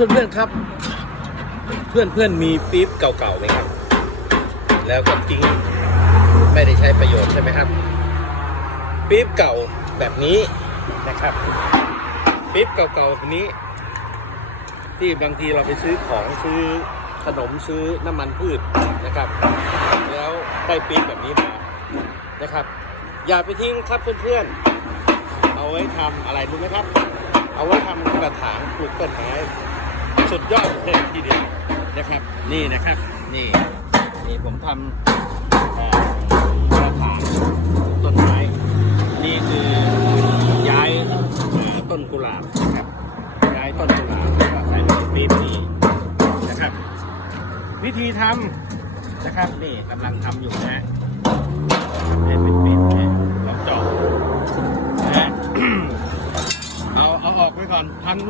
พื่อนเพื่อนๆครับ เพื่อนเพื่อนๆมีปี๊บเก่าๆไหมครับ แล้วก็ทิ้งไม่ได้ใช้ประโยชน์ใช่ไหมครับปี๊บเก่าแบบนี้นะครับปี๊บเก่าๆแบบนี้ ที่บางทีเราไปซื้อของซื้อขนมซื้อน้ำมันพืชนะครับ แล้วได้ปี๊บแบบนี้มานะครับ อย่าไปทิ้งครับเพื่อนๆเอาไว้ทำอะไรรู้ไหมครับ เอาไว้ทำกระถางปลูกต้นไม้ สุดยอดเลยทีเดียวนะครับ นี่นะครับ นี่นี่ผมทำกระถางต้นไม้นี่คือย้ายต้นกุหลาบนะครับ ย้ายต้นกุหลาบแล้วก็ใส่ในปี๊บนี้นะครับ วิธีทำนะครับนี่กำลังทำอยู่นะ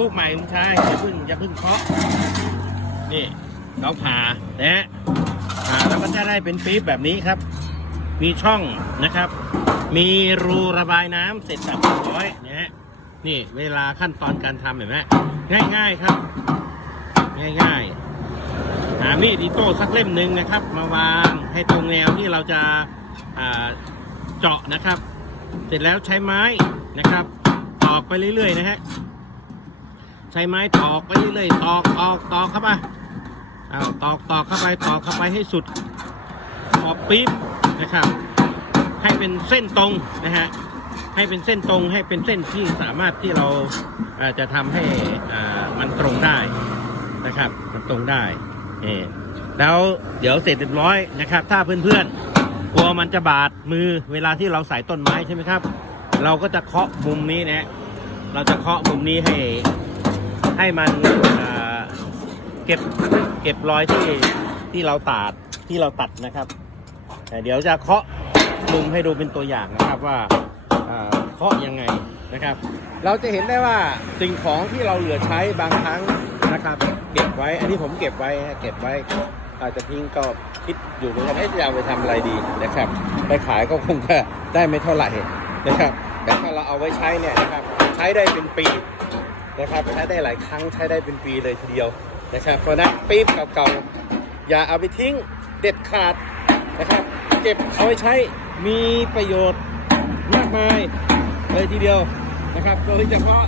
ลูกใหม่ลุงชายอย่าเพิ่งอย่าเพิ่งเคาะนี่เราผ่านะฮะผ่าแล้วก็จะได้เป็นปี๊บแบบนี้ครับ มีช่องนะครับ มีรูระบายน้ำเสร็จสับเรียบร้อยนะฮะนี่เวลาขั้นตอนการทำเห็นไหมง่ายๆครับ ง่ายๆหามีดอิโต้สักเล่มหนึ่งนะครับ มาวางให้ตรงแนวที่เราจะเจาะนะครับ เสร็จแล้วใช้ไม้นะครับตอกไปเรื่อยๆนะฮะ ใช้ไม้ตอกไปเรื่อยๆตอกตอกตอกเข้าไปเอาตอกตอกเข้าไปตอกเข้าไปให้สุดขอบปี๊บนะครับ ให้เป็นเส้นตรงนะฮะให้เป็นเส้นตรงให้เป็นเส้นที่สามารถที่เราจะทำให้อ่ามันตรงได้นะครับมันตรงได้เอแล้วเดี๋ยวเสร็จเรียบร้อยนะครับ ถ้าเพื่อนๆกลัวมันจะบาดมือเวลาที่เราใส่ต้นไม้ใช่ไหมครับ เราก็จะเคาะมุมนี้นะฮะเราจะเคาะมุมนี้ให้ ให้มันเก็บเก็บรอยที่ที่เราตัดที่เราตัดนะครับเดี๋ยวจะเคาะมุมให้ดูเป็นตัวอย่างนะครับว่าเคาะยังไงนะครับ เราจะเห็นได้ว่าสิ่งของที่เราเหลือใช้บางครั้งนะครับ เก็บไว้ อันนี้ผมเก็บไว้เก็บไว้อาจจะทิ้งก็คิดอยู่เหมือนกันเอ๊ะจะเอาไปทำอะไรดีนะครับ ไปขายก็คงจะได้ไม่เท่าไหร่นะครับ แต่ถ้าเราเอาไว้ใช้เนี่ยนะครับ ใช้ได้เป็นปี นะครับใช้ได้หลายครั้งใช้ได้เป็นปีเลยทีเดียวนะครับเพราะฉะนั้นปี๊บเก่าๆอย่าเอาไปทิ้งเด็ดขาดนะครับ เก็บเอาไว้ใช้มีประโยชน์มากมายเลยทีเดียวนะครับโดยเฉพาะ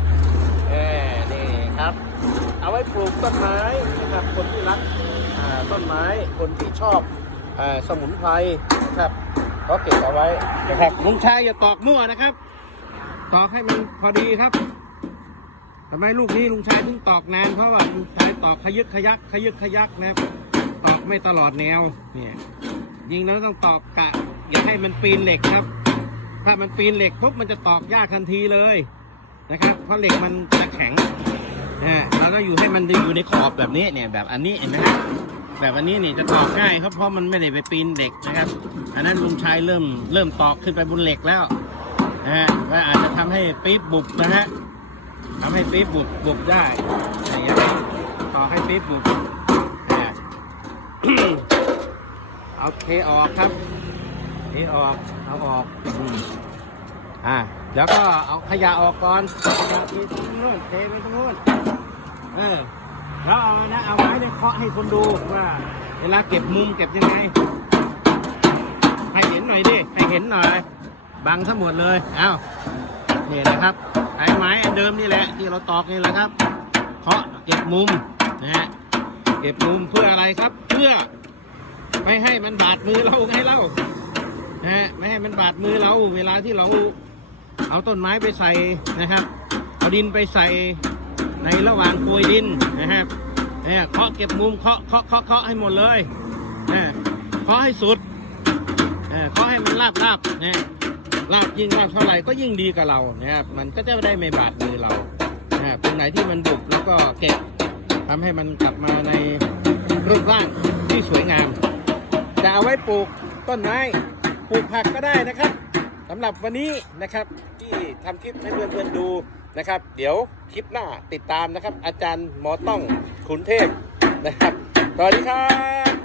เออนี่ครับ เอาไว้ปลูกต้นไม้นะครับคนที่รักต้นไม้คนที่ชอบอสมุนไพรนะครับก็เก็บเอาไว้นะครับลุงชายอย่าตอกมั่วนะครับ ตอกให้มันพอดีครับ ทำไมลูกนี้ลุงชายเพิ่งตอกนานเพราะว่าลุงชายตอกขยึกขยักขยึกขยักนะครับตอกไม่ตลอดแนวเนี่ยยิงแล้วต้องตอกกะ อย่าให้มันปีนเหล็กครับ ถ้ามันปีนเหล็กปุ๊บมันจะตอกยากทันทีเลยนะครับ เพราะเหล็กมันจะแข็งนะฮะเราต้องอยู่ให้มันอยู่ในขอบแบบนี้เนี่ยแบบอันนี้เห็นไหมฮะแบบอันนี้เนี่ยจะตอกง่ายครับเพราะมันไม่ได้ไปปีนเหล็กนะครับ อันนั้นลุงชายเริ่มเริ่มตอกขึ้นไปบนเหล็กแล้วนะฮะว่าอาจจะทำให้ปี๊บบุบนะฮะ ทำให้ปี๊บบุบบุบได้อย่างเงี้ยต่อให้ปี๊บบุบนะเอาเทออกครับเทออกเอาออกอ่าแล้วก็เอาขยะออกก่อนขยะไปตรงนู้นเทไปตรงนู้นเออแล้วเอานะเอาไม้เนี่ยเคาะให้คุณดูว่า เวลาเก็บมุมเก็บยังไงให้เห็นหน่อยดิให้เห็นหน่อยบังทั้งหมดเลยเอ้า นี่นะครับไอ้ไม้อันเดิมนี่แหละที่เราตอกนี่แหละครับเคาะเก็บมุมนะฮะเก็บมุมเพื่ออะไรครับ เพื่อไม่ให้มันบาดมือเราไงเล่านะฮะไม่ให้มันบาดมือเราเวลาที่เราเอาต้นไม้ไปใส่นะครับ เอาดินไปใส่ในระหว่างโกยดินนะครับเนี่ยเคาะเก็บมุมเคาะเคาะเคาะเคาะให้หมดเลยนะเคาะให้สุดเออเคาะให้มันราบราบนะ ราบยิ่งราบเท่าไหร่ก็ยิ่งดีกับเรานะครับมันก็จะได้ไม่บาดมือเรานะครับตรงไหนที่มันบุบแล้วก็เก็บทำให้มันกลับมาในรูปร่างที่สวยงาม จะเอาไว้ปลูกต้นไม้ปลูกผักก็ได้นะครับสำหรับวันนี้นะครับที่ทำคลิปให้เพื่อนๆดูนะครับ เดี๋ยวคลิปหน้าติดตามนะครับ อาจารย์หมอต้องขุนเทพนะครับสวัสดีครับ